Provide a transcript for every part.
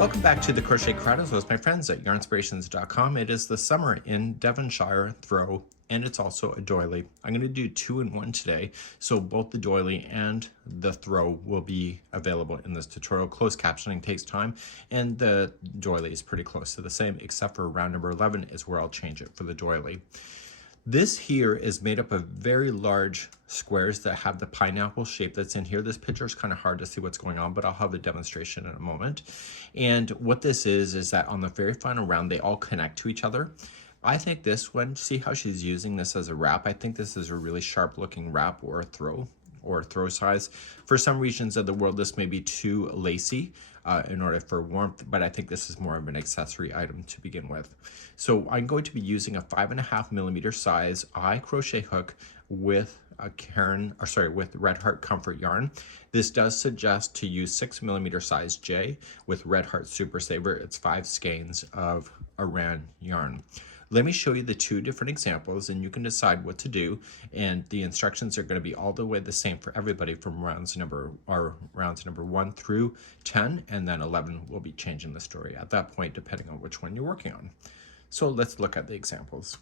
Welcome back to the Crochet Corrados with my friends at yarnspirations.com. It is the summer in Devonshire throw, and it's also a doily. I'm going to do 2 in 1 today, so both the doily and the throw will be available in this tutorial. Closed captioning takes time, and the doily is pretty close to the same, except for round number 11 is where I'll change it for the doily. This here is made up of very large squares that have the pineapple shape that's in here. This picture is kind of hard to see what's going on, but I'll have a demonstration in a moment. And what this is that on the very final round, they all connect to each other. I think this one, see how she's using this as a wrap? I think this is a really sharp looking wrap or a throw size. For some regions of the world, this may be too lacy in order for warmth, but I think this is more of an accessory item to begin with. So I'm going to be using a 5.5mm size eye crochet hook with with Red Heart Comfort yarn. This does suggest to use 6mm size J with Red Heart Super Saver. It's 5 skeins of Rnd yarn. Let me show you the 2 different examples and you can decide what to do, and the instructions are going to be all the way the same for everybody from rounds number 1 through 10, and then 11 will be changing the story at that point depending on which one you're working on. So let's look at the examples.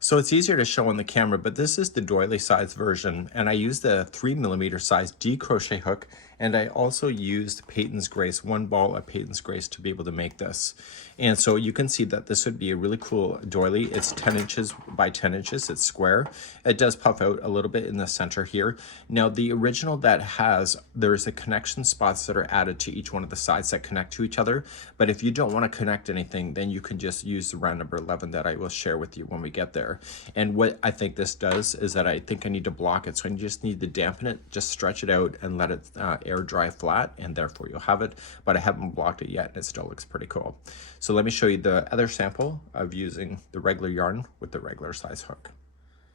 So it's easier to show on the camera, but this is the doily size version, and I used the 3mm size D crochet hook, and I also used Peyton's Grace, 1 ball of Peyton's Grace to be able to make this. And so you can see that this would be a really cool doily. It's 10 inches by 10 inches, it's square. It does puff out a little bit in the center here. Now the original there's a connection spots that are added to each one of the sides that connect to each other, but if you don't want to connect anything, then you can just use the round number 11 that I will share with you when we get there. And what I think this does is that I think I need to block it, so I just need to dampen it, just stretch it out and let it air dry flat, and therefore you'll have it, but I haven't blocked it yet and it still looks pretty cool. So let me show you the other sample of using the regular yarn with the regular size hook.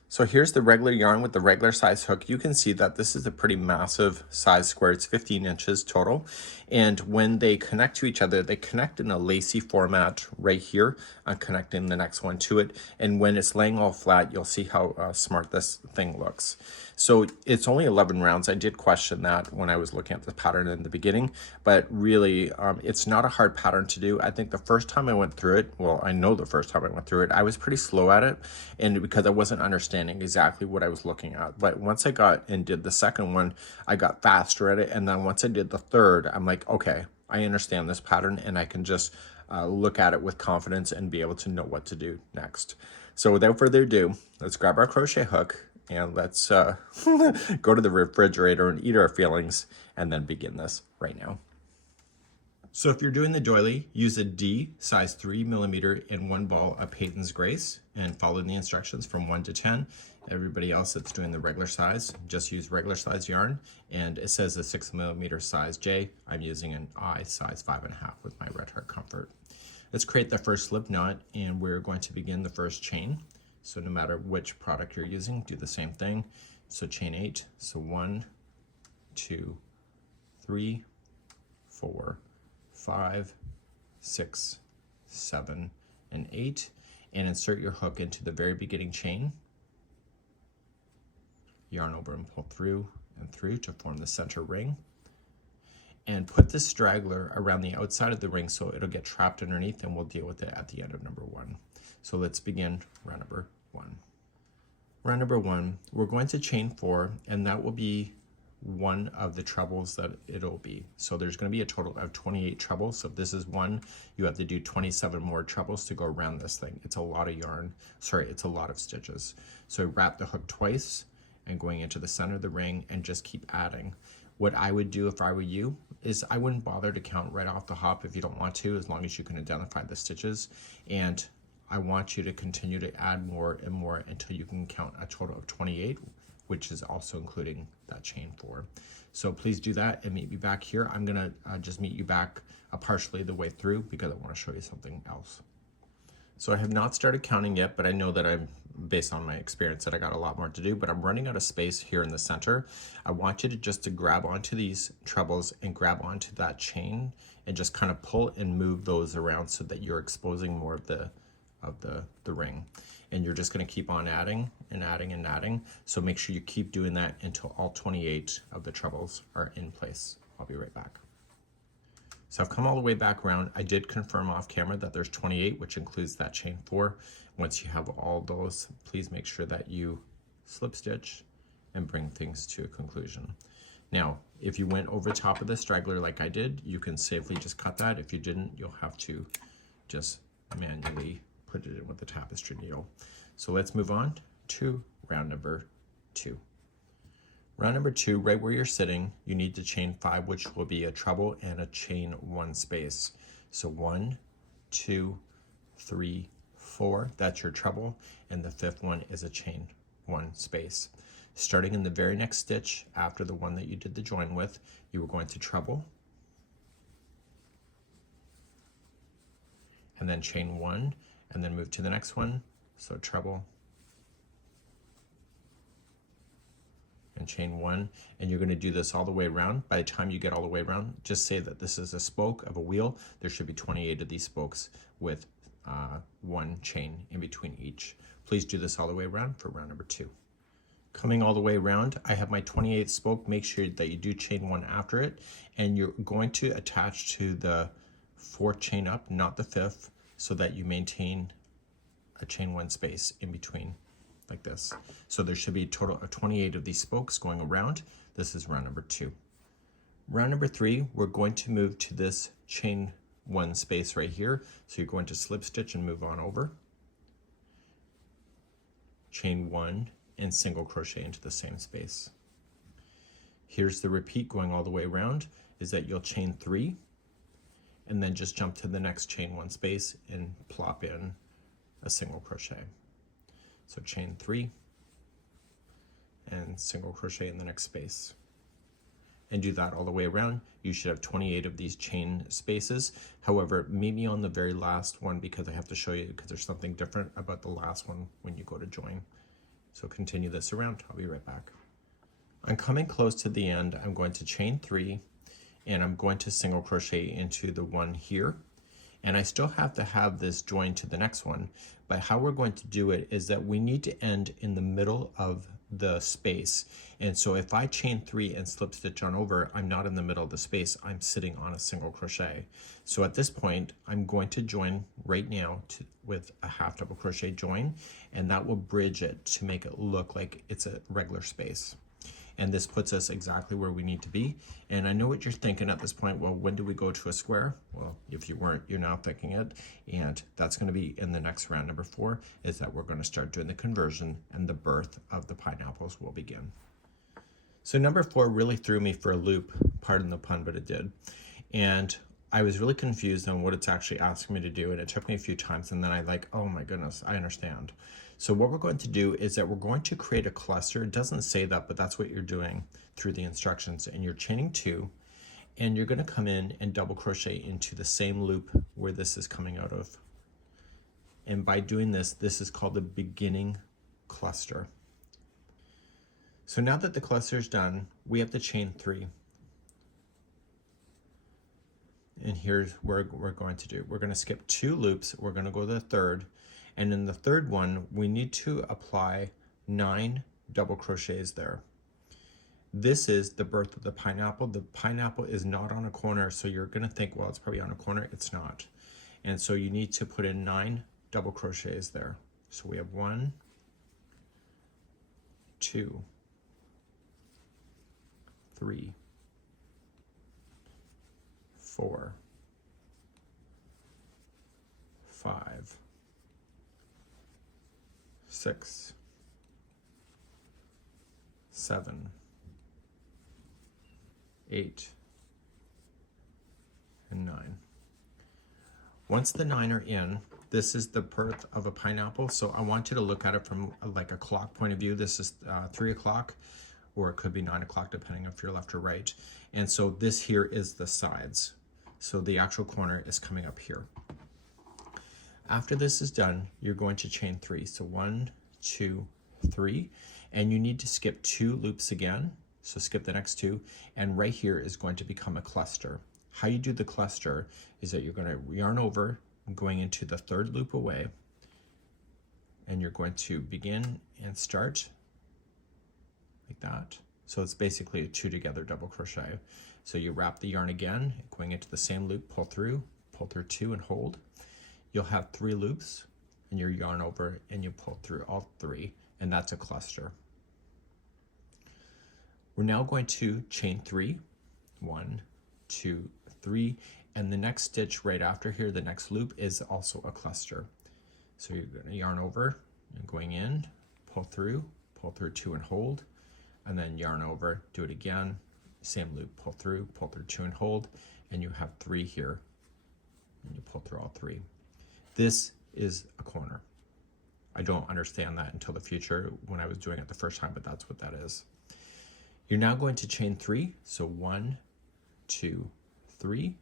So here's the regular yarn with the regular size hook. You can see that this is a pretty massive size square. It's 15 inches total. And when they connect to each other, they connect in a lacy format right here. I'm connecting the next one to it. And when it's laying all flat, you'll see how smart this thing looks. So it's only 11 rounds. I did question that when I was looking at the pattern in the beginning, but really it's not a hard pattern to do. I think the first time I went through it, well, I know the first time I went through it, I was pretty slow at it, and because I wasn't understanding exactly what I was looking at. But once I got and did the second one, I got faster at it, and then once I did the third, I'm like, okay, I understand this pattern, and I can just look at it with confidence and be able to know what to do next. So without further ado, let's grab our crochet hook and let's go to the refrigerator and eat our feelings and then begin this right now. So if you're doing the doily, use a D size 3mm in 1 ball of Peyton's Grace and follow the instructions from 1 to 10. Everybody else that's doing the regular size, just use regular size yarn, and it says a 6mm size J. I'm using an I size 5.5 with my Red Heart Comfort. Let's create the first slip knot, and we're going to begin the first chain. So no matter which product you're using, do the same thing. So chain 8, so 1, 2, 3, 4, 5, 6, 7, and 8, and insert your hook into the very beginning chain. Yarn over and pull through and through to form the center ring. And put this straggler around the outside of the ring so it'll get trapped underneath, and we'll deal with it at the end of number 1. So let's begin round number 1. Round number 1, we're going to chain 4, and that will be one of the trebles that it'll be. So there's going to be a total of 28 trebles. So if this is 1, you have to do 27 more trebles to go around this thing. It's a lot of yarn. Sorry, it's a lot of stitches. So wrap the hook twice and going into the center of the ring and just keep adding. What I would do if I were you is I wouldn't bother to count right off the hop if you don't want to, as long as you can identify the stitches. And I want you to continue to add more and more until you can count a total of 28, which is also including that chain 4. So please do that and meet me back here. I'm gonna just meet you back partially the way through because I want to show you something else. So I have not started counting yet, but I know that I'm, based on my experience, that I got a lot more to do, but I'm running out of space here in the center. I want you to just grab onto these trebles and grab onto that chain and just kind of pull and move those around so that you're exposing more of the ring. And you're just going to keep on adding and adding and adding. So make sure you keep doing that until all 28 of the trebles are in place. I'll be right back. So I've come all the way back around. I did confirm off camera that there's 28, which includes that chain 4. Once you have all those, please make sure that you slip stitch and bring things to a conclusion. Now, if you went over top of the straggler like I did, you can safely just cut that. If you didn't, you'll have to just manually put it in with the tapestry needle. So let's move on to round number 2. Round number 2, right where you're sitting, you need to chain 5, which will be a treble and a chain 1 space. So 1, 2, 3, 4, that's your treble, and the 5th one is a chain 1 space. Starting in the very next stitch after the one that you did the join with, you are going to treble, and then chain 1, and then move to the next one, so treble, and chain 1, and you're going to do this all the way around. By the time you get all the way around, just say that this is a spoke of a wheel. There should be 28 of these spokes with 1 chain in between each. Please do this all the way around for round number 2. Coming all the way around, I have my 28th spoke. Make sure that you do chain 1 after it, and you're going to attach to the 4th chain up, not the 5th, so that you maintain a chain 1 space in between, like this. So there should be a total of 28 of these spokes going around. This is round number 2. Round number 3, we're going to move to this chain 1 space right here. So you're going to slip stitch and move on over, chain 1, and single crochet into the same space. Here's the repeat going all the way around, is that you'll chain 3, and then just jump to the next chain 1 space and plop in a single crochet. So chain 3 and single crochet in the next space, and do that all the way around. You should have 28 of these chain spaces. However, maybe on the very last one, because I have to show you, because there's something different about the last one when you go to join. So continue this around. I'll be right back. I'm coming close to the end. I'm going to chain 3, and I'm going to single crochet into the one here. And I still have to have this join to the next one, but how we're going to do it is that we need to end in the middle of the space. And so if I chain 3 and slip stitch on over, I'm not in the middle of the space, I'm sitting on a single crochet. So at this point, I'm going to join right now with a half double crochet join, and that will bridge it to make it look like it's a regular space. And this puts us exactly where we need to be. And I know what you're thinking at this point. Well, when do we go to a square? Well, if you weren't, you're now thinking it. And that's going to be in the next round number 4, is that we're going to start doing the conversion, and the birth of the pineapples will begin. So number 4 really threw me for a loop, pardon the pun, but it did. And I was really confused on what it's actually asking me to do, and it took me a few times, and then I like, oh my goodness, I understand. So what we're going to do is that we're going to create a cluster. It doesn't say that, but that's what you're doing through the instructions. And you're chaining 2, and you're going to come in and double crochet into the same loop where this is coming out of. And by doing this, this is called the beginning cluster. So now that the cluster is done, we have to chain 3. And here's where we're going to do. We're going to skip 2 loops. We're going to go to the 3rd. And in the 3rd one, we need to apply 9 double crochets there. This is the birth of the pineapple. The pineapple is not on a corner, so you're going to think, well, it's probably on a corner. It's not. And so you need to put in 9 double crochets there. So we have 1, 2, 3, 4, 5, 6, 7, 8, and 9. Once the 9 are in, this is the birth of a pineapple. So I want you to look at it from like a clock point of view. This is 3 o'clock, or it could be 9 o'clock, depending if you're left or right. And so this here is the sides. So the actual corner is coming up here. After this is done, you're going to chain 3. So 1, 2, 3, and you need to skip 2 loops again. So skip the next 2, and right here is going to become a cluster. How you do the cluster is that you're going to yarn over, going into the 3rd loop away, and you're going to begin and start like that. So it's basically a 2 together double crochet. So you wrap the yarn again, going into the same loop, pull through 2 and hold. You'll have 3 loops and you yarn over and you pull through all 3, and that's a cluster. We're now going to chain 3, 1, 2, 3, and the next stitch right after here, the next loop, is also a cluster. So you're going to yarn over and going in, pull through 2 and hold, and then yarn over, do it again, same loop, pull through 2 and hold, and you have 3 here, and you pull through all 3. This is a corner. I don't understand that until the future when I was doing it the first time, but that's what that is. You're now going to chain 3, so 1, 2, 3,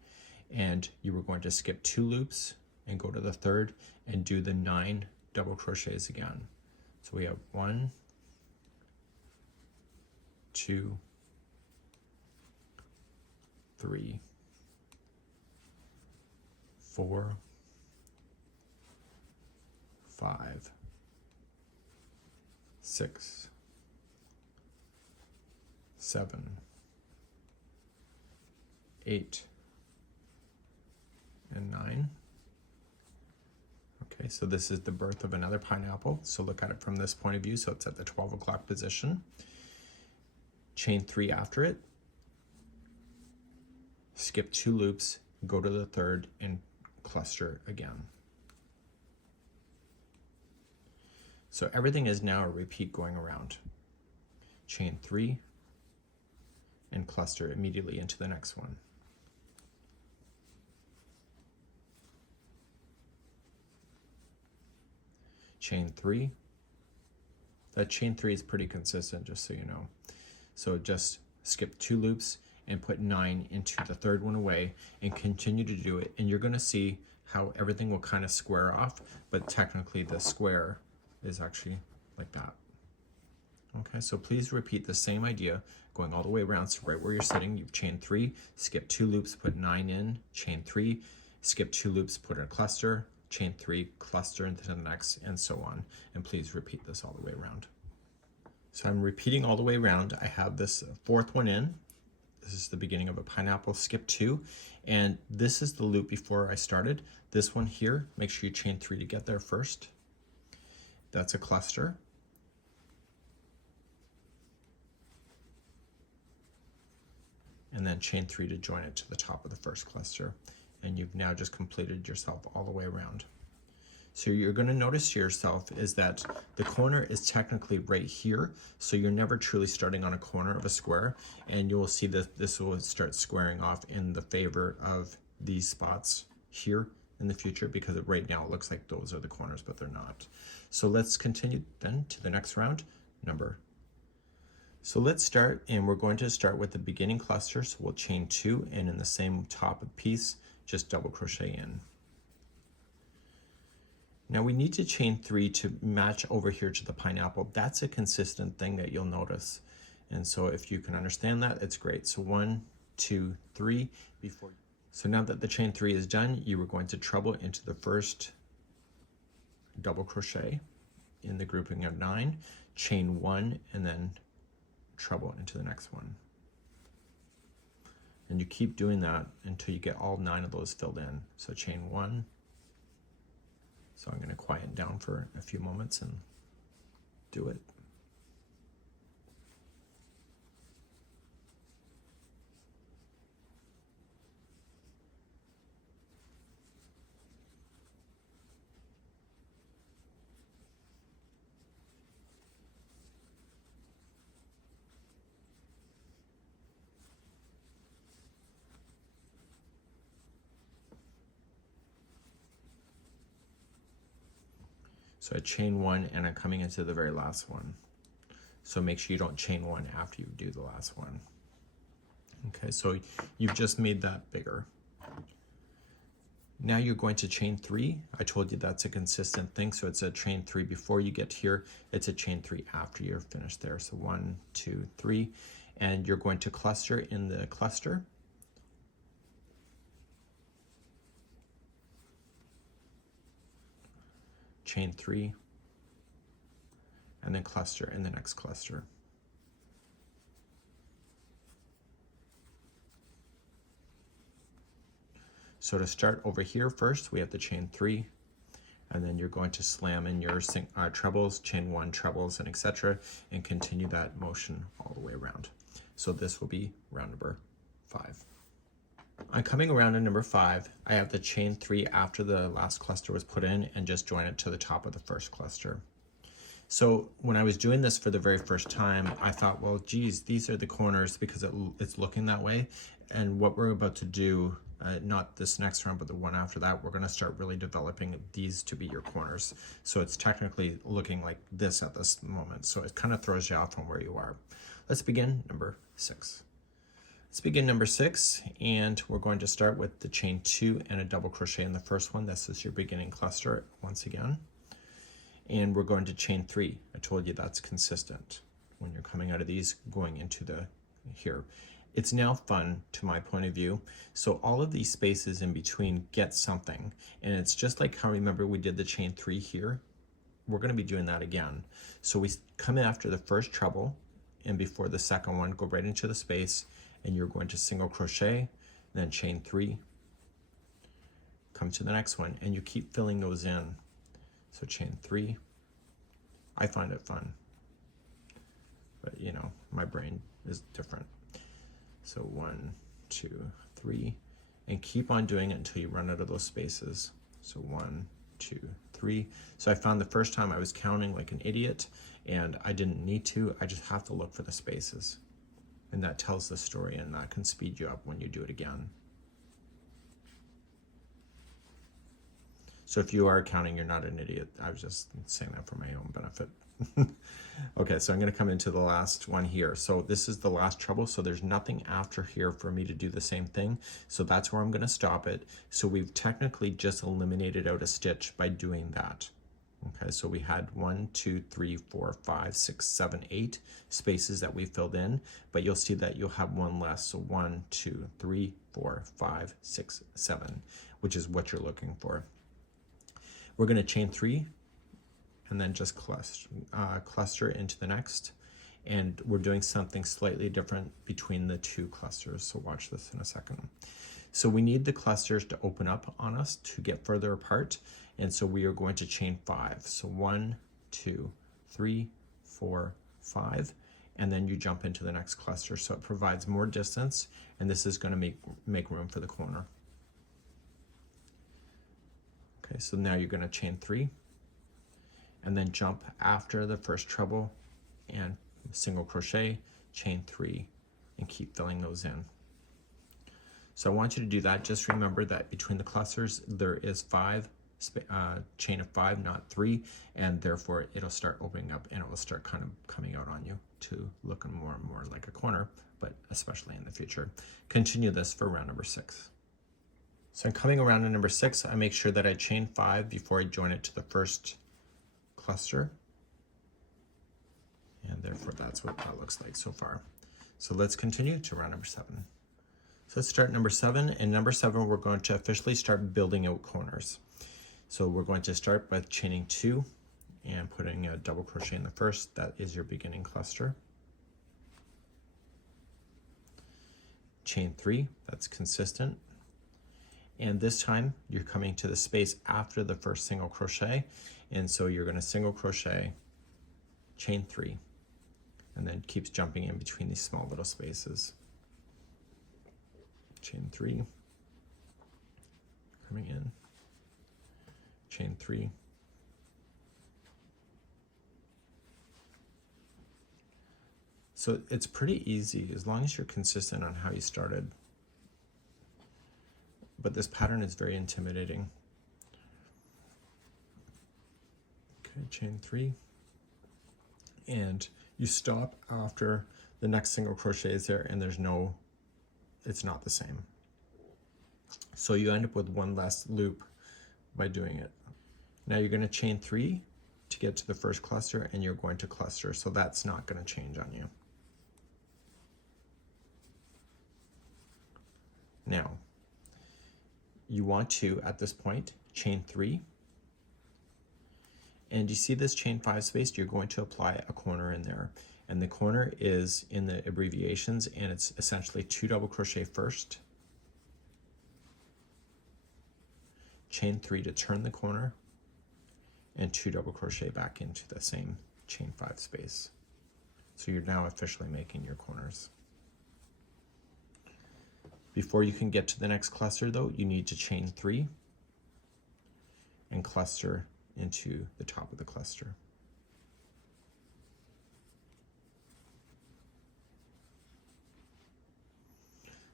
and you were going to skip 2 loops and go to the third and do the 9 double crochets again. So we have 1, 2, 3, 4, 5, 6, 7, 8, and 9. Okay, so this is the birth of another pineapple. So look at it from this point of view. So it's at the 12 o'clock position. Chain 3 after it. Skip 2 loops, go to the third, and cluster again. So everything is now a repeat going around. Chain 3 and cluster immediately into the next one. Chain 3. That chain 3 is pretty consistent, just so you know. So just skip 2 loops and put 9 into the third one away and continue to do it. And you're going to see how everything will kind of square off, but technically the square is actually like that. Okay, so please repeat the same idea going all the way around. So right where you're sitting, you've chained 3, skip 2 loops, put 9 in, chain 3, skip 2 loops, put in a cluster, chain 3, cluster into the next, and so on. And please repeat this all the way around. So I'm repeating all the way around. I have this 4th one in. This is the beginning of a pineapple, skip 2, and this is the loop before I started. This one here, make sure you chain 3 to get there first. That's a cluster. And then chain 3 to join it to the top of the first cluster. And you've now just completed yourself all the way around. So you're going to notice to yourself is that the corner is technically right here, so you're never truly starting on a corner of a square, and you will see that this will start squaring off in the favor of these spots here in the future, because right now it looks like those are the corners, but they're not. So let's continue then to the next round, number. So let's start, and we're going to start with the beginning cluster, so we'll chain 2, and in the same top piece, just double crochet in. Now we need to chain 3 to match over here to the pineapple. That's a consistent thing that you'll notice. And so if you can understand that, it's great. So 1, 2, 3 before. So now that the chain 3 is done, you are going to treble into the first double crochet in the grouping of 9, chain 1, and then treble into the next one. And you keep doing that until you get all 9 of those filled in. So chain 1. So I'm going to quieten down for a few moments and do it. So I chain 1 and I'm coming into the very last one. So make sure you don't chain 1 after you do the last one. Okay, so you've just made that bigger. Now you're going to chain 3. I told you that's a consistent thing, so it's a chain 3 before you get here. It's a chain 3 after you're finished there. So 1, 2, 3, and you're going to cluster in the cluster. Chain 3, and then cluster in the next cluster. So to start over here first, we have to chain 3, and then you're going to slam in your trebles, chain 1 trebles, and etc., and continue that motion all the way around. So this will be round number 5. I'm coming around to number 5. I have the chain 3 after the last cluster was put in and just join it to the top of the first cluster. So when I was doing this for the very first time, I thought, well, geez, these are the corners because it's looking that way. And what we're about to do, not this next round, but the one after that, we're going to start really developing these to be your corners. So it's technically looking like this at this moment. So it kind of throws you off from where you are. Let's begin number 6. Let's begin number 6, and we're going to start with the chain 2 and a double crochet in the first one. This is your beginning cluster once again. And we're going to chain 3. I told you that's consistent when you're coming out of these going into the here. It's now fun to my point of view. So all of these spaces in between get something, and it's just like how, remember, we did the chain 3 here. We're going to be doing that again. So we come in after the first treble, and before the second one, go right into the space, and you're going to single crochet, then chain 3, come to the next one, and you keep filling those in. So chain 3. I find it fun, but you know, my brain is different. So 1, 2, 3, and keep on doing it until you run out of those spaces. So 1, 2, 3. So I found the first time I was counting like an idiot, and I didn't need to. I just have to look for the spaces, and that tells the story, and that can speed you up when you do it again. So if you are counting, you're not an idiot. I was just saying that for my own benefit. Okay, so I'm going to come into the last one here. So this is the last treble, so there's nothing after here for me to do the same thing. So that's where I'm going to stop it. So we've technically just eliminated out a stitch by doing that. Okay, so we had 1, 2, 3, 4, 5, 6, 7, 8 spaces that we filled in, but you'll see that you'll have one less. So 1, 2, 3, 4, 5, 6, 7, which is what you're looking for. We're going to chain 3 and then just cluster into the next, and we're doing something slightly different between the two clusters, so watch this in a second. So we need the clusters to open up on us to get further apart, and so we are going to chain 5. So 1, 2, 3, 4, 5, and then you jump into the next cluster, so it provides more distance, and this is going to make room for the corner. Okay, so now you're going to chain 3 and then jump after the first treble and single crochet, chain 3, and keep filling those in. So I want you to do that. Just remember that between the clusters there is 5, chain of 5, not 3, and therefore it'll start opening up and it will start kind of coming out on you to looking more and more like a corner, but especially in the future. Continue this for round number 6. So I'm coming around to number 6. I make sure that I chain 5 before I join it to the first cluster, and therefore that's what that looks like so far. So let's continue to round number 7. So let's start number 7, and number 7 we're going to officially start building out corners. So we're going to start by chaining 2 and putting a double crochet in the first. That is your beginning cluster. Chain 3, that's consistent. And this time you're coming to the space after the first single crochet, and so you're going to single crochet, chain 3, and then keeps jumping in between these small little spaces. Chain 3, coming in, chain 3, so it's pretty easy as long as you're consistent on how you started. But this pattern is very intimidating. Okay, chain 3, and you stop after the next single crochet is there, and it's not the same. So you end up with one less loop by doing it. Now you're going to chain 3 to get to the first cluster, and you're going to cluster, so that's not going to change on you. Now, you want to, at this point, chain 3, and you see this chain 5 space, you're going to apply a corner in there, and the corner is in the abbreviations, and it's essentially 2 double crochet first, chain 3 to turn the corner, and 2 double crochet back into the same chain 5 space. So you're now officially making your corners. Before you can get to the next cluster though, you need to chain 3 and cluster into the top of the cluster.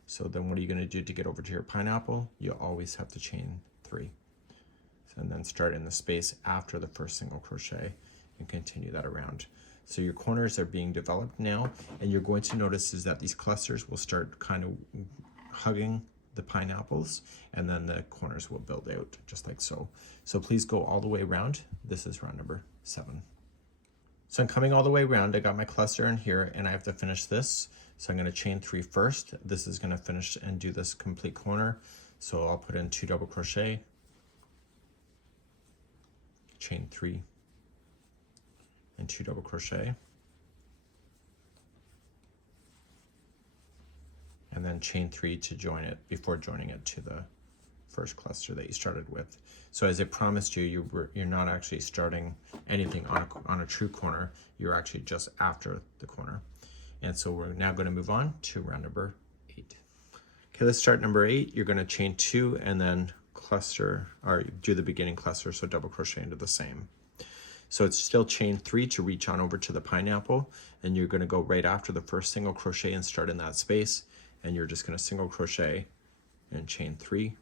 So then what are you going to do to get over to your pineapple? You always have to chain 3. And then start in the space after the first single crochet and continue that around. So your corners are being developed now, and you're going to notice is that these clusters will start kind of hugging the pineapples, and then the corners will build out just like so. So please go all the way around. This is round number 7. So I'm coming all the way around. I got my cluster in here and I have to finish this. So I'm going to chain 3 first. This is going to finish and do this complete corner. So I'll put in 2 double crochet, chain 3 and 2 double crochet, and then chain 3 to join it before joining it to the first cluster that you started with. So as I promised you, you're not actually starting anything on a true corner. You're actually just after the corner. And so we're now going to move on to round number 8. Okay, let's start number 8. You're going to chain 2 and then cluster, or do the beginning cluster, so double crochet into the same. So it's still chain 3 to reach on over to the pineapple, and you're going to go right after the first single crochet and start in that space, and you're just going to single crochet and chain 3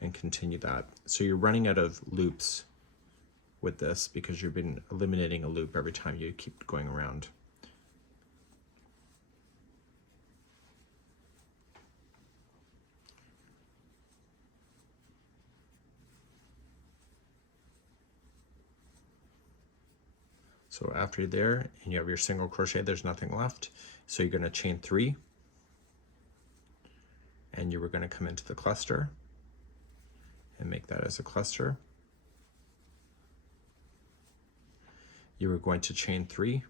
and continue that. So you're running out of loops with this because you've been eliminating a loop every time you keep going around. So after you're there and you have your single crochet, there's nothing left. So you're going to chain 3 and you were going to come into the cluster and make that as a cluster. You were going to chain 3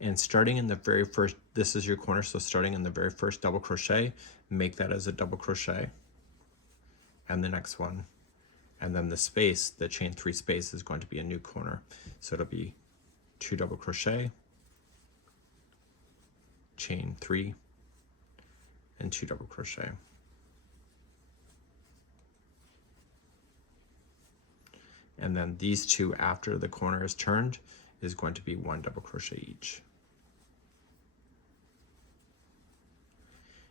and starting in the very first, this is your corner, so starting in the very first double crochet, make that as a double crochet, and the next one. And then the space, the chain 3 space, is going to be a new corner. So it'll be 2 double crochet, chain 3, and 2 double crochet. And then these two after the corner is turned is going to be 1 double crochet each.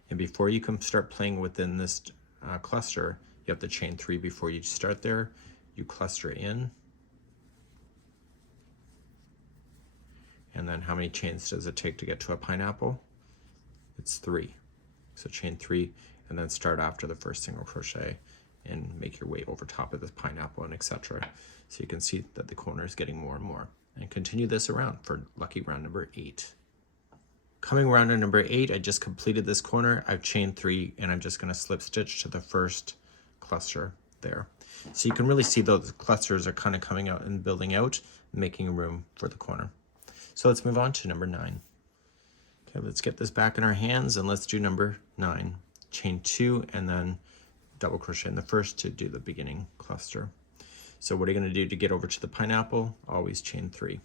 And before you can start playing within this cluster, you have to chain 3 before you start there. You cluster in. And then how many chains does it take to get to a pineapple? It's 3. So chain 3 and then start after the first single crochet and make your way over top of this pineapple and etc. So you can see that the corner is getting more and more. And continue this around for lucky round number 8. Coming around to number 8, I just completed this corner. I've chained 3 and I'm just going to slip stitch to the first cluster there. So you can really see those clusters are kind of coming out and building out, making room for the corner. So let's move on to number 9. Okay, let's get this back in our hands and let's do number 9. Chain 2 and then double crochet in the first to do the beginning cluster. So what are you going to do to get over to the pineapple? Always chain 3.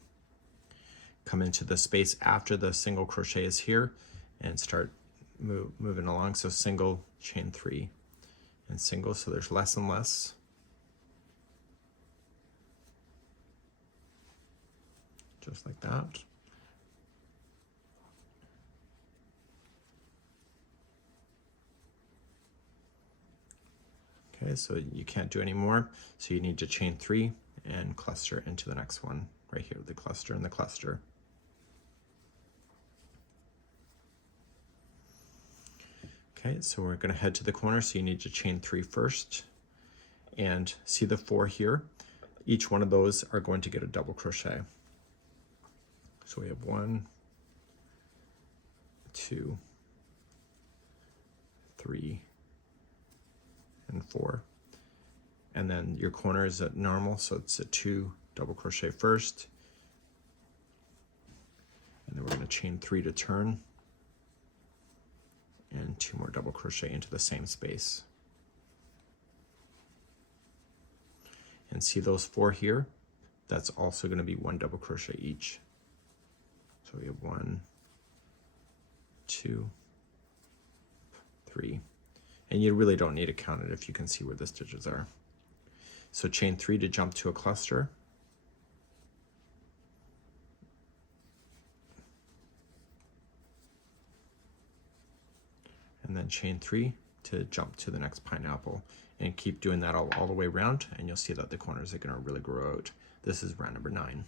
Come into the space after the single crochet is here and start moving along. So single, chain 3, and single, so there's less and less. Just like that. Okay, so you can't do any more, so you need to chain 3 and cluster into the next one right here, the cluster and the cluster. Okay, so we're going to head to the corner, so you need to chain 3 first, and see the 4 here. Each one of those are going to get a double crochet. So we have 1, 2, 3, and 4. And then your corner is at normal, so it's a 2 double crochet first. And then we're going to chain 3 to turn. And 2 more double crochet into the same space. And see those 4 here? That's also going to be 1 double crochet each. So we have 1, 2, 3. And you really don't need to count it if you can see where the stitches are. So chain 3 to jump to a cluster. And then chain 3 to jump to the next pineapple, and keep doing that all the way around, and you'll see that the corners are going to really grow out. This is round number 9.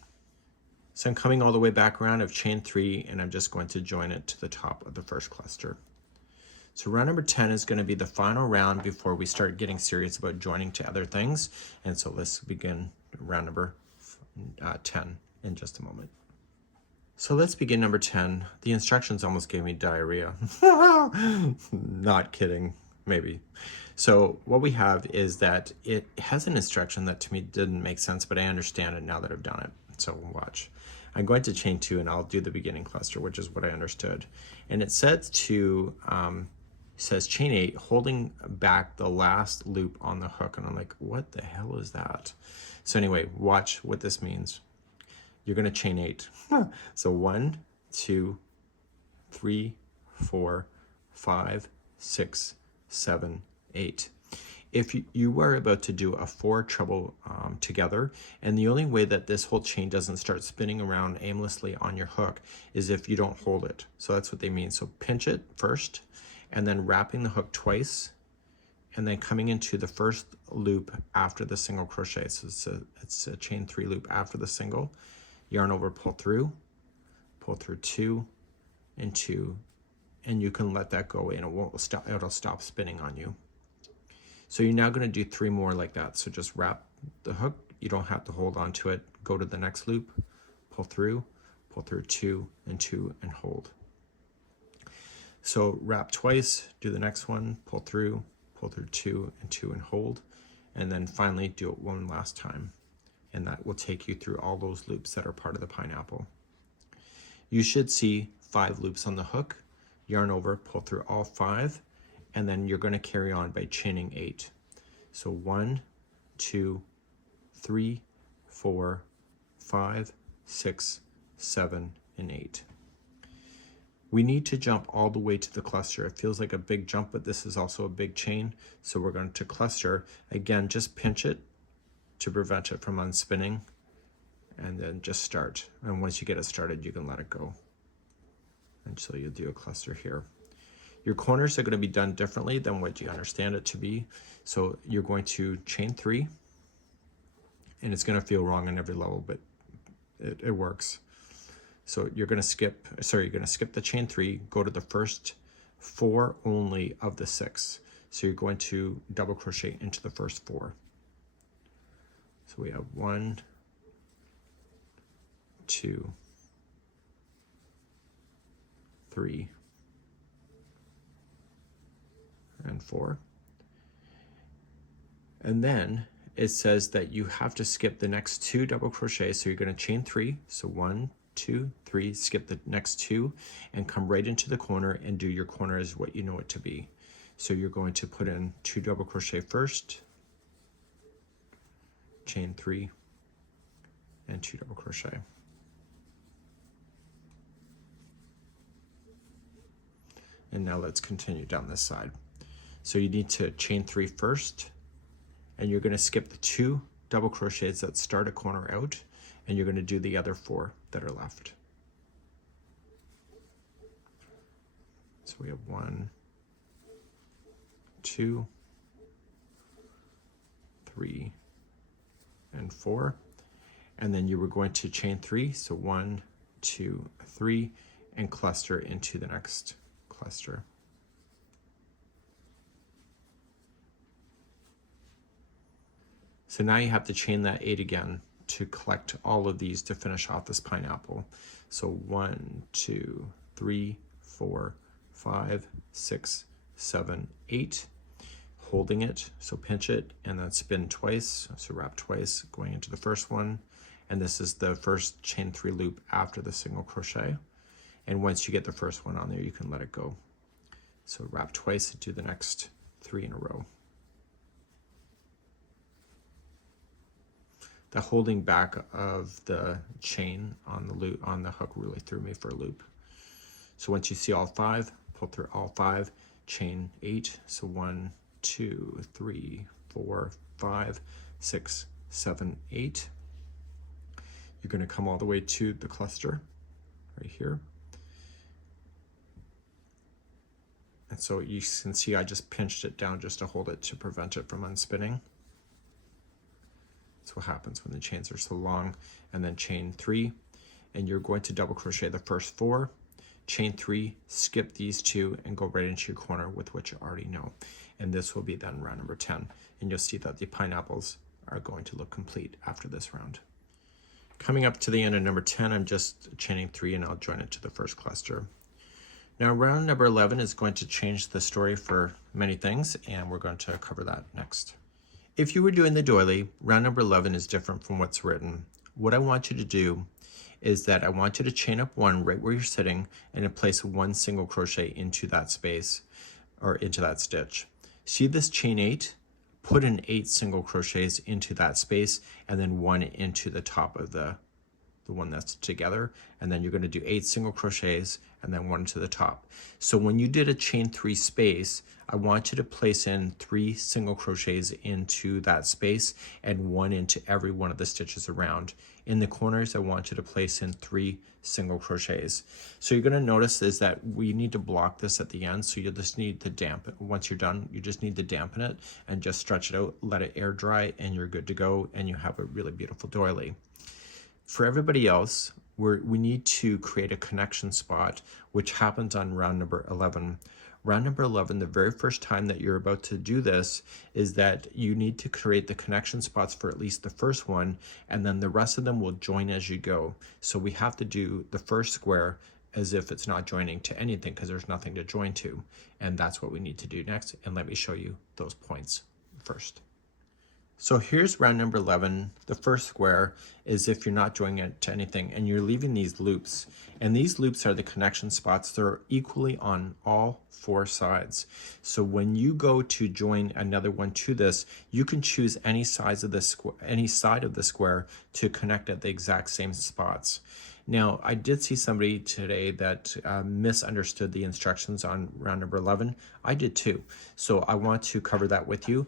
So I'm coming all the way back around. I've chained 3, and I'm just going to join it to the top of the first cluster. So round number 10 is going to be the final round before we start getting serious about joining to other things. And so let's begin round number 10 in just a moment. So let's begin number 10. The instructions almost gave me diarrhea. Not kidding, maybe. So what we have is that it has an instruction that to me didn't make sense, but I understand it now that I've done it. So watch. I'm going to chain 2 and I'll do the beginning cluster, which is what I understood. And it says says chain 8, holding back the last loop on the hook. And I'm like, what the hell is that? So anyway, watch what this means. You're going to chain 8. So 1, 2, 3, 4, 5, 6, 7, 8. If you are about to do a 4 treble together, and the only way that this whole chain doesn't start spinning around aimlessly on your hook is if you don't hold it. So that's what they mean. So pinch it first, and then wrapping the hook twice, and then coming into the first loop after the single crochet. So it's a chain 3 loop after the single. Yarn over, pull through 2 and 2, and you can let that go and it'll stop spinning on you. So you're now going to do 3 more like that. So just wrap the hook, you don't have to hold on to it, go to the next loop, pull through 2 and 2 and hold. So wrap twice, do the next one, pull through 2 and 2 and hold, and then finally do it one last time. And that will take you through all those loops that are part of the pineapple. You should see 5 loops on the hook, yarn over, pull through all 5, and then you're going to carry on by chaining 8. So 1, 2, 3, 4, 5, 6, 7, and 8. We need to jump all the way to the cluster. It feels like a big jump, but this is also a big chain. So we're going to cluster. Again, just pinch it to prevent it from unspinning, and then just start. And once you get it started, you can let it go. And so you'll do a cluster here. Your corners are going to be done differently than what you understand it to be. So you're going to chain 3, and it's going to feel wrong on every level, but it works. So you're going to skip the chain 3, go to the first 4 only of the 6. So you're going to double crochet into the first 4. So we have 1, 2, 3, and 4. And then it says that you have to skip the next 2 double crochets. So you're going to chain 3. So 1, 2, 3, skip the next 2 and come right into the corner and do your corner as what you know it to be. So you're going to put in 2 double crochet first, chain 3, and 2 double crochet. And now let's continue down this side. So you need to chain 3 first, and you're going to skip the 2 double crochets that start a corner out, and you're going to do the other 4 that are left. So we have 1, 2, 3, and 4, and then you were going to chain 3, so 1, 2, 3, and cluster into the next cluster. So now you have to chain that 8 again to collect all of these to finish off this pineapple. So 1, 2, 3, 4, 5, 6, 7, 8. Holding it, so pinch it and then spin twice, so wrap twice going into the first one, and this is the first chain 3 loop after the single crochet, and once you get the first one on there you can let it go. So wrap twice and do the next 3 in a row. The holding back of the chain on the loop on the hook really threw me for a loop. So once you see all 5, pull through all 5, chain 8. So 1, 2, 3, 4, 5, 6, 7, 8. You're going to come all the way to the cluster right here. And so you can see I just pinched it down just to hold it to prevent it from unspinning. That's what happens when the chains are so long. And then chain 3, and you're going to double crochet the first 4, chain 3, skip these 2, and go right into your corner with what you already know. And this will be then round number 10. And you'll see that the pineapples are going to look complete after this round. Coming up to the end of number 10, I'm just chaining 3 and I'll join it to the first cluster. Now round number 11 is going to change the story for many things, and we're going to cover that next. If you were doing the doily, round number 11 is different from what's written. What I want you to do is that I want you to chain up 1 right where you're sitting and then place 1 single crochet into that space or into that stitch. See this chain 8? Put in 8 single crochets into that space and then 1 into the top of the one that's together, and then you're going to do 8 single crochets and then 1 to the top. So when you did a chain 3 space, I want you to place in 3 single crochets into that space and 1 into every one of the stitches around. In the corners, I want you to place in 3 single crochets. So you're going to notice is that we need to block this at the end, so you just need to dampen. Once you're done, you just need to dampen it and just stretch it out, let it air dry, and you're good to go, and you have a really beautiful doily. For everybody else, we need to create a connection spot, which happens on round number 11. Round number 11, the very first time that you're about to do this, is that you need to create the connection spots for at least the first one, and then the rest of them will join as you go. So we have to do the first square as if it's not joining to anything because there's nothing to join to. And that's what we need to do next. And let me show you those points first. So here's round number 11. The first square is if you're not joining it to anything and you're leaving these loops. And these loops are the connection spots. They're equally on all 4 sides. So when you go to join another one to this, you can choose any side of the square to connect at the exact same spots. Now, I did see somebody today that misunderstood the instructions on round number 11. I did too. So I want to cover that with you.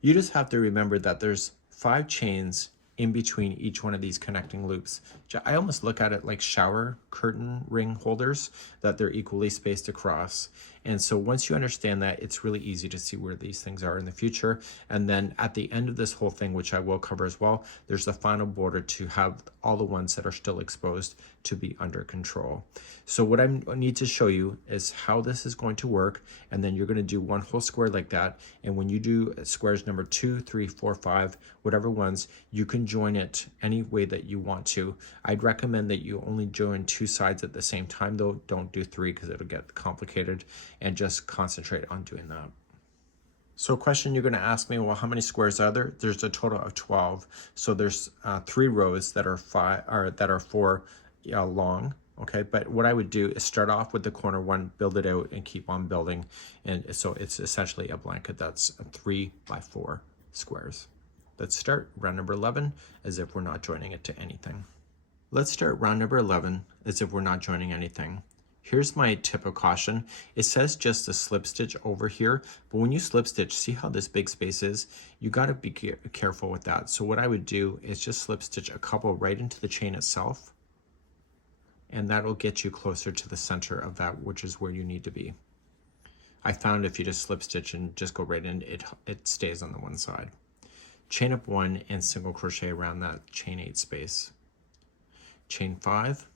You just have to remember that there's 5 chains in between each one of these connecting loops. I almost look at it like shower curtain ring holders, that they're equally spaced across. And so once you understand that, it's really easy to see where these things are in the future. And then at the end of this whole thing, which I will cover as well, there's the final border to have all the ones that are still exposed to be under control. So what I need to show you is how this is going to work. And then you're going to do 1 whole square like that. And when you do squares number 2, 3, 4, 5, whatever ones, you can join it any way that you want to. I'd recommend that you only join 2 sides at the same time though. Don't do 3 because it'll get complicated, and just concentrate on doing that. So a question you're going to ask me, well, how many squares are there? There's a total of 12. So there's 3 rows that are 4 long. Okay, but what I would do is start off with the corner one, build it out, and keep on building. And so it's essentially a blanket that's 3 by 4 squares. Let's start round number 11 as if we're not joining it to anything. Let's start round number 11 as if we're not joining anything. Here's my tip of caution. It says just a slip stitch over here, but when you slip stitch, see how this big space is? You got to be careful with that. So what I would do is just slip stitch a couple right into the chain itself, and that'll get you closer to the center of that, which is where you need to be. I found if you just slip stitch and just go right in, it stays on the one side. Chain up 1 and single crochet around that chain 8 space. Chain 5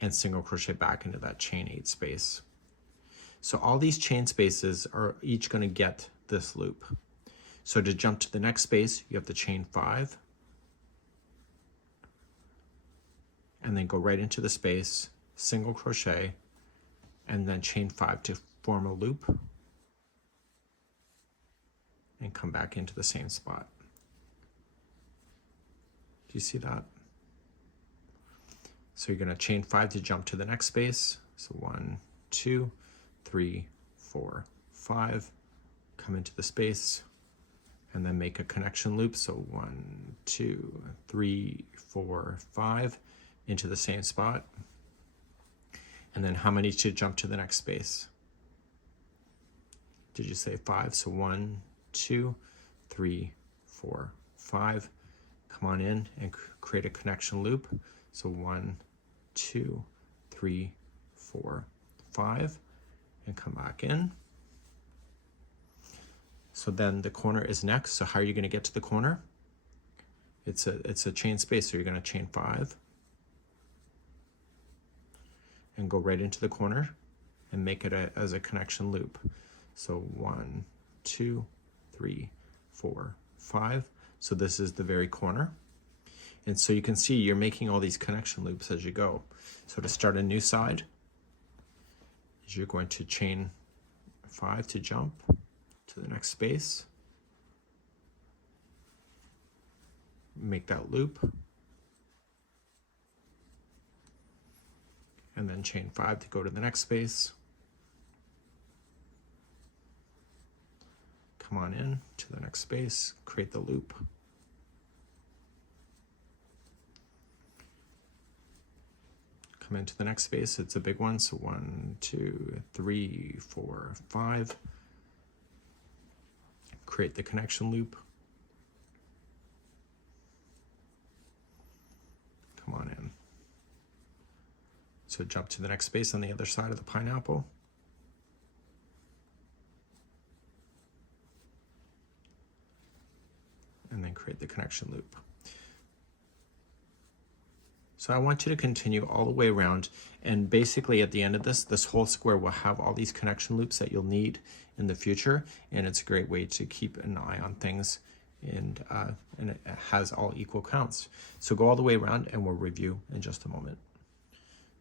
and single crochet back into that chain 8 space. So all these chain spaces are each going to get this loop. So to jump to the next space, you have to chain 5 and then go right into the space, single crochet, and then chain 5 to form a loop and come back into the same spot. Do you see that? So you're going to chain 5 to jump to the next space. So 1, 2, 3, 4, 5. Come into the space, and then make a connection loop. So 1, 2, 3, 4, 5 into the same spot. And then how many to jump to the next space? Did you say 5? So 1, 2, 3, 4, 5. Come on in and create a connection loop. So 1, 2, 3, 4, 5, and come back in. So then the corner is next. So how are you going to get to the corner? It's a chain space, so you're going to chain 5 and go right into the corner and make it as a connection loop. So 1, 2, 3, 4, 5. So this is the very corner. And so you can see you're making all these connection loops as you go. So to start a new side, you're going to chain 5 to jump to the next space. Make that loop. And then chain 5 to go to the next space. Come on in to the next space, create the loop. Come into the next space, it's a big one, so 1, 2, 3, 4, 5. Create the connection loop. Come on in. So jump to the next space on the other side of the pineapple. And then create the connection loop. So I want you to continue all the way around, and basically at the end of this whole square will have all these connection loops that you'll need in the future, and it's a great way to keep an eye on things, and it has all equal counts. So go all the way around and we'll review in just a moment.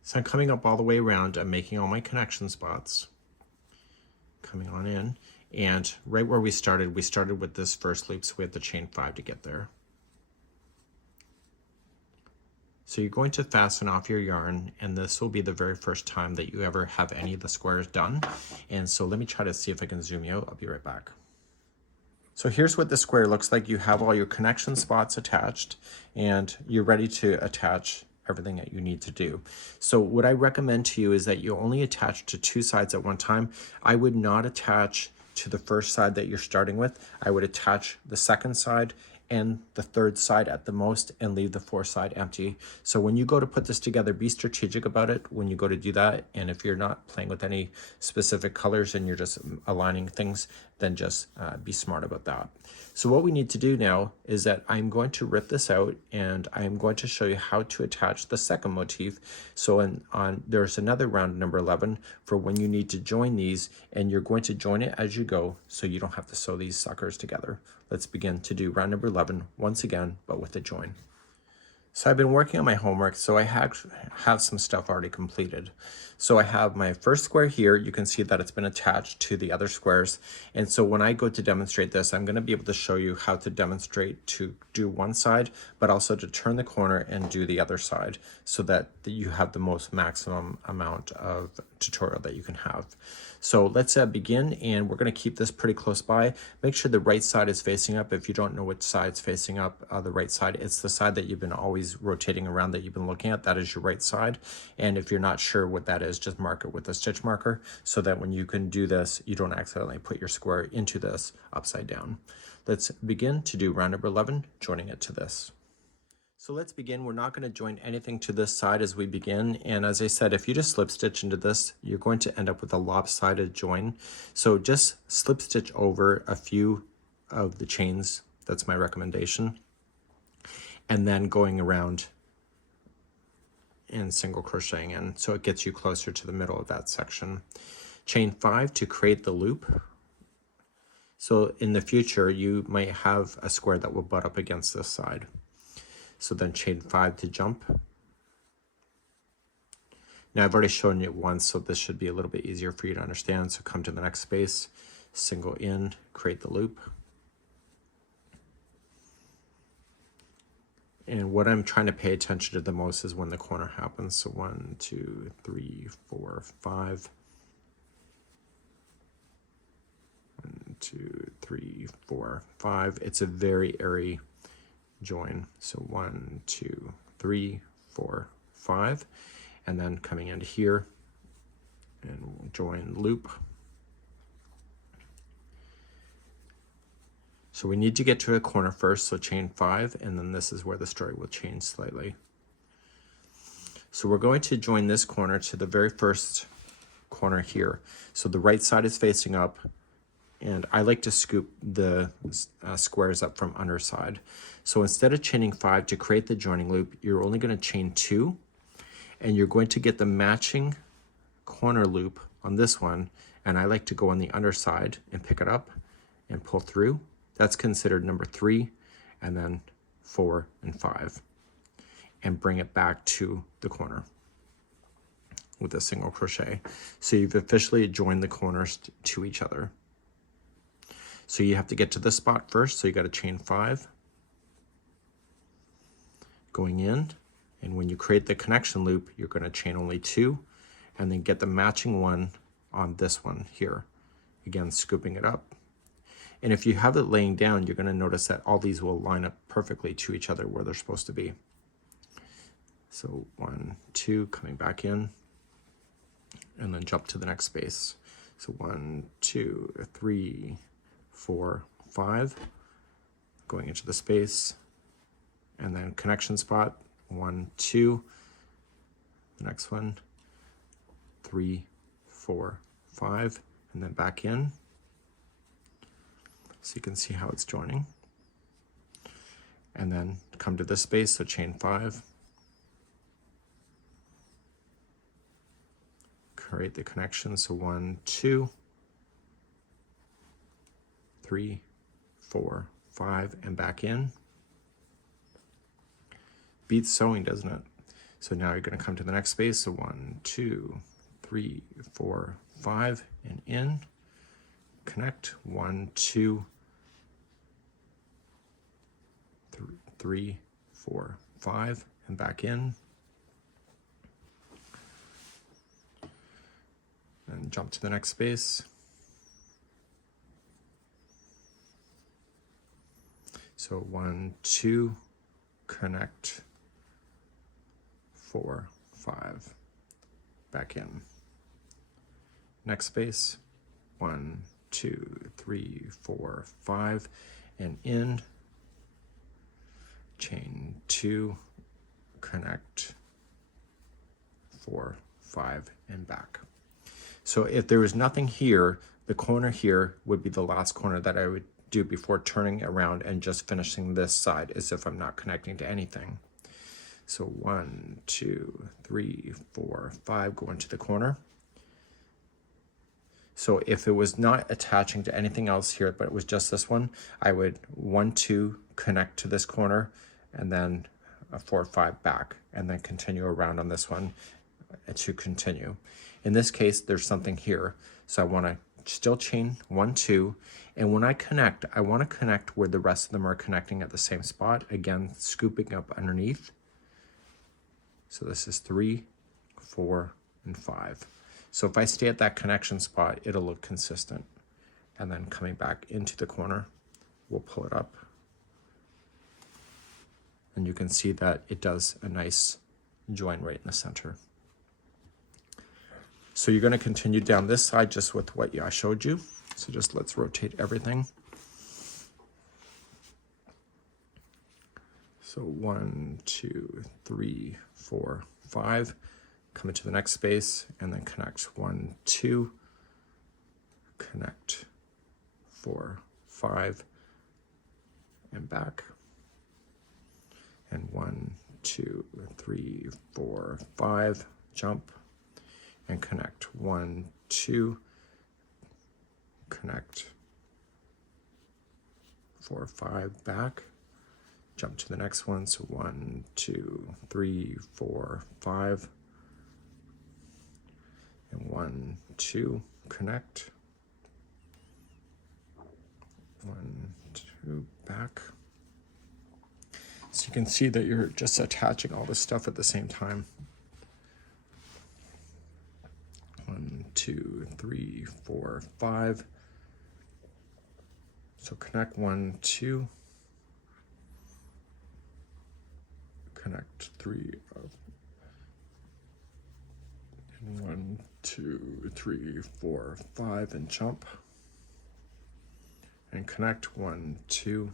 So I'm coming up all the way around, I'm making all my connection spots, coming on in. And right where we started with this first loop, so we have to chain 5 to get there. So you're going to fasten off your yarn, and this will be the very first time that you ever have any of the squares done. And so let me try to see if I can zoom you out. I'll be right back. So here's what the square looks like. You have all your connection spots attached, and you're ready to attach everything that you need to do. So what I recommend to you is that you only attach to 2 sides at one time. I would not attach to the first side that you're starting with. I would attach the second side and the third side at the most, and leave the fourth side empty. So when you go to put this together, be strategic about it when you go to do that. And if you're not playing with any specific colors and you're just aligning things, then just be smart about that. So what we need to do now is that I'm going to rip this out, and I'm going to show you how to attach the second motif. So there's another round number 11 for when you need to join these, and you're going to join it as you go so you don't have to sew these suckers together. Let's begin to do round number 11 once again, but with a join. So I've been working on my homework, so I have some stuff already completed. So I have my first square here. You can see that it's been attached to the other squares. And so when I go to demonstrate this, I'm going to be able to show you how to demonstrate to do one side, but also to turn the corner and do the other side, so that you have the most maximum amount of tutorial that you can have. So let's begin, and we're going to keep this pretty close by. Make sure the right side is facing up. If you don't know which side's facing up, the right side, it's the side that you've been always rotating around, that you've been looking at. That is your right side. And if you're not sure what that is, just mark it with a stitch marker, so that when you can do this, you don't accidentally put your square into this upside down. Let's begin to do round number 11, joining it to this. So let's begin. We're not going to join anything to this side as we begin. And as I said, if you just slip stitch into this, you're going to end up with a lopsided join. So just slip stitch over a few of the chains. That's my recommendation. And then going around and single crocheting in, so it gets you closer to the middle of that section. Chain 5 to create the loop. So in the future, you might have a square that will butt up against this side. So then chain 5 to jump. Now I've already shown you it once, so this should be a little bit easier for you to understand. So come to the next space, single in, create the loop. And what I'm trying to pay attention to the most is when the corner happens. So 1, 2, 3, 4, 5. 1, 2, 3, 4, 5. It's a very airy join. So 1, 2, 3, 4, 5, and then coming into here and we'll join loop. So we need to get to a corner first, so chain 5, and then this is where the story will change slightly. So we're going to join this corner to the very first corner here. So the right side is facing up, and I like to scoop the squares up from underside. So instead of chaining 5 to create the joining loop, you're only going to chain 2, and you're going to get the matching corner loop on this one, and I like to go on the underside and pick it up and pull through. That's considered number 3, and then 4 and 5, and bring it back to the corner with a single crochet. So you've officially joined the corners to each other. So you have to get to this spot first, so you got to chain 5 going in, and when you create the connection loop, you're going to chain only 2, and then get the matching one on this one here, again scooping it up. And if you have it laying down, you're going to notice that all these will line up perfectly to each other where they're supposed to be. So 1, 2, coming back in, and then jump to the next space. So 1, 2, 3, 4, 5, going into the space, and then connection spot, 1, 2, the next one, 3, 4, 5, and then back in. So you can see how it's joining. And then come to this space, so chain 5. Create the connection, so 1, 2, 3, 4, 5, and back in. Beats sewing, doesn't it? So now you're going to come to the next space, so 1, 2, 3, 4, 5, and in. Connect, 1, 2, 3, 4, 5, and back in. And jump to the next space. So 1, 2, connect, 4, 5, back in. Next space, 1, 2, 3, 4, 5, and in. Chain 2, connect, 4, 5, and back. So if there was nothing here, the corner here would be the last corner that I would do before turning around and just finishing this side as if I'm not connecting to anything. So 1, 2, 3, 4, 5, go into the corner. So if it was not attaching to anything else here, but it was just this one, I would 1, 2, connect to this corner, and then 4, 5 back, and then continue around on this one to continue. In this case, there's something here, so I want to still chain 1, 2, and when I connect, I want to connect where the rest of them are connecting at the same spot, again scooping up underneath. So this is 3, 4, and 5. So if I stay at that connection spot, it'll look consistent. And then coming back into the corner, we'll pull it up. And you can see that it does a nice join right in the center. So you're going to continue down this side just with what I showed you. So just let's rotate everything. So 1, 2, 3, 4, 5. Come into the next space and then connect 1, 2, connect 4, 5, and back. And 1, 2, 3, 4, 5, jump and connect 1, 2, connect 4, 5, back, jump to the next one. So 1, 2, 3, 4, 5, and 1, 2, connect, 1, 2, back. So you can see that you're just attaching all this stuff at the same time. 1, 2, 3, 4, 5. So connect 1, 2, connect 3 up, and 1, 2, 3, 4, 5, and jump, and connect 1, 2,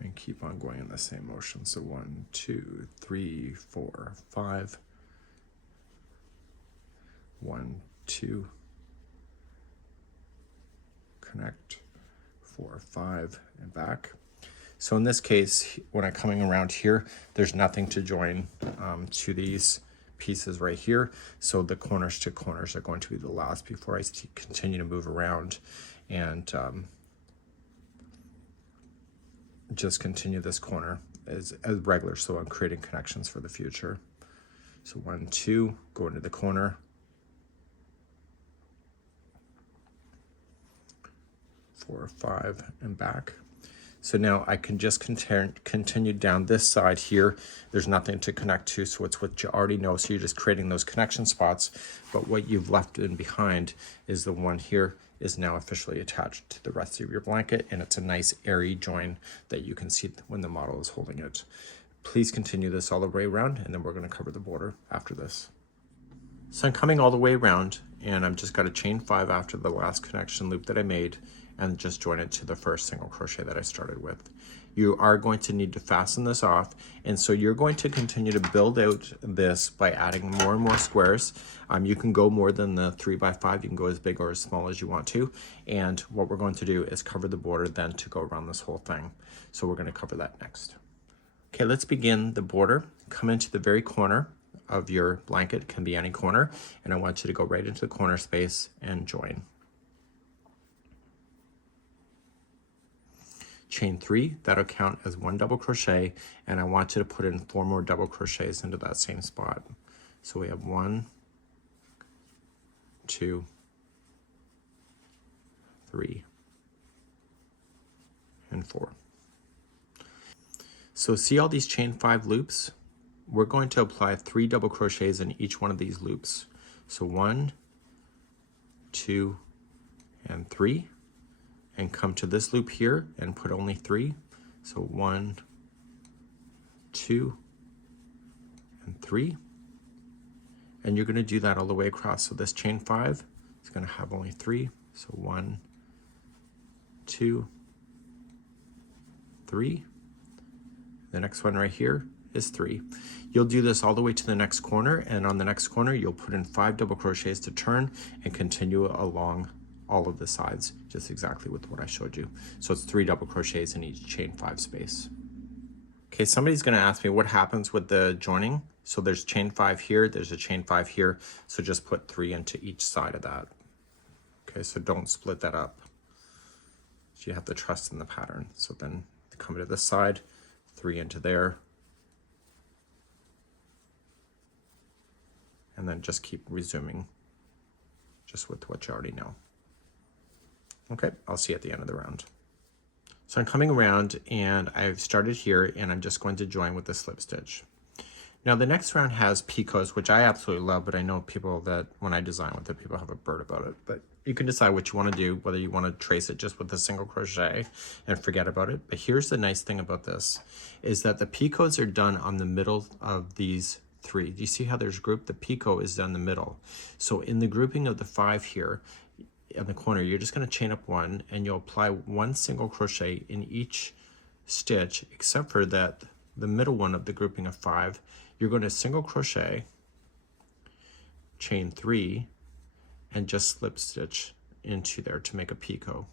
and keep on going in the same motion. So 1, 2, 3, 4, 5, 1, 2, connect 4, 5, and back. So in this case, when I'm coming around here, there's nothing to join to these pieces right here. So the corners to corners are going to be the last before I continue to move around and just continue this corner as regular. So I'm creating connections for the future. So 1, 2, go into the corner. 4, 5, and back. So now I can just continue down this side here. There's nothing to connect to, so it's what you already know. So you're just creating those connection spots. But what you've left in behind is the one here is now officially attached to the rest of your blanket, and it's a nice airy join that you can see when the model is holding it. Please continue this all the way around, and then we're going to cover the border after this. So I'm coming all the way around, and I've just got a chain 5 after the last connection loop that I made, and just join it to the first single crochet that I started with. You are going to need to fasten this off, and so you're going to continue to build out this by adding more and more squares. You can go more than the 3 by 5, you can go as big or as small as you want to, and what we're going to do is cover the border then to go around this whole thing. So we're going to cover that next. Okay, let's begin the border. Come into the very corner of your blanket, it can be any corner, and I want you to go right into the corner space and join. Chain 3, that'll count as 1 double crochet, and I want you to put in 4 more double crochets into that same spot. So we have 1, 2, 3, and 4. So see all these chain 5 loops? We're going to apply 3 double crochets in each one of these loops. So 1, 2, and 3. And come to this loop here and put only 3. So 1, 2, and 3. And you're going to do that all the way across. So this chain 5 is going to have only 3. So 1, 2, 3. The next one right here is 3. You'll do this all the way to the next corner, and on the next corner you'll put in 5 double crochets to turn and continue along all of the sides, just exactly with what I showed you. So it's 3 double crochets in each chain 5 space. Okay, somebody's going to ask me what happens with the joining. So there's chain 5 here, there's a chain 5 here, so just put 3 into each side of that. Okay, so don't split that up. So you have to trust in the pattern. So then come to this side, 3 into there, and then just keep resuming just with what you already know. Okay, I'll see you at the end of the round. So I'm coming around and I've started here, and I'm just going to join with the slip stitch. Now the next round has picots, which I absolutely love, but I know people that when I design with it, people have a bird about it. But you can decide what you want to do, whether you want to trace it just with a single crochet and forget about it. But here's the nice thing about this, is that the picots are done on the middle of these 3. Do you see how there's grouped? The picot is down the middle. So in the grouping of the 5 here, in the corner, you're just going to chain up 1, and you'll apply 1 single crochet in each stitch, except for that the middle one of the grouping of 5, you're going to single crochet, chain 3, and just slip stitch into there to make a picot.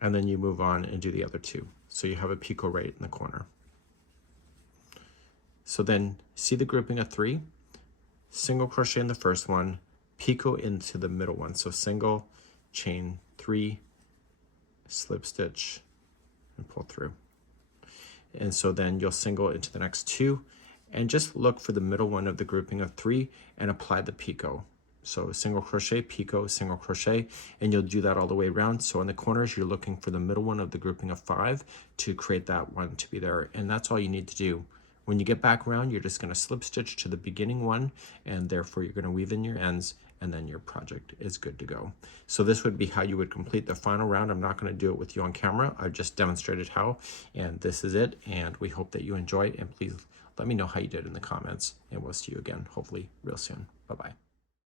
And then you move on and do the other 2. So you have a picot right in the corner. So then see the grouping of 3, single crochet in the first one, picot into the middle one. So single, chain 3, slip stitch, and pull through. And so then you'll single into the next 2, and just look for the middle one of the grouping of 3 and apply the picot. So single crochet, picot, single crochet, and you'll do that all the way around. So in the corners, you're looking for the middle one of the grouping of 5 to create that one to be there. And that's all you need to do. When you get back around, you're just going to slip stitch to the beginning one, and therefore you're going to weave in your ends, and then your project is good to go. So this would be how you would complete the final round. I'm not going to do it with you on camera. I've just demonstrated how, and this is it. And we hope that you enjoy it, and please let me know how you did in the comments, and we'll see you again, hopefully real soon. Bye-bye.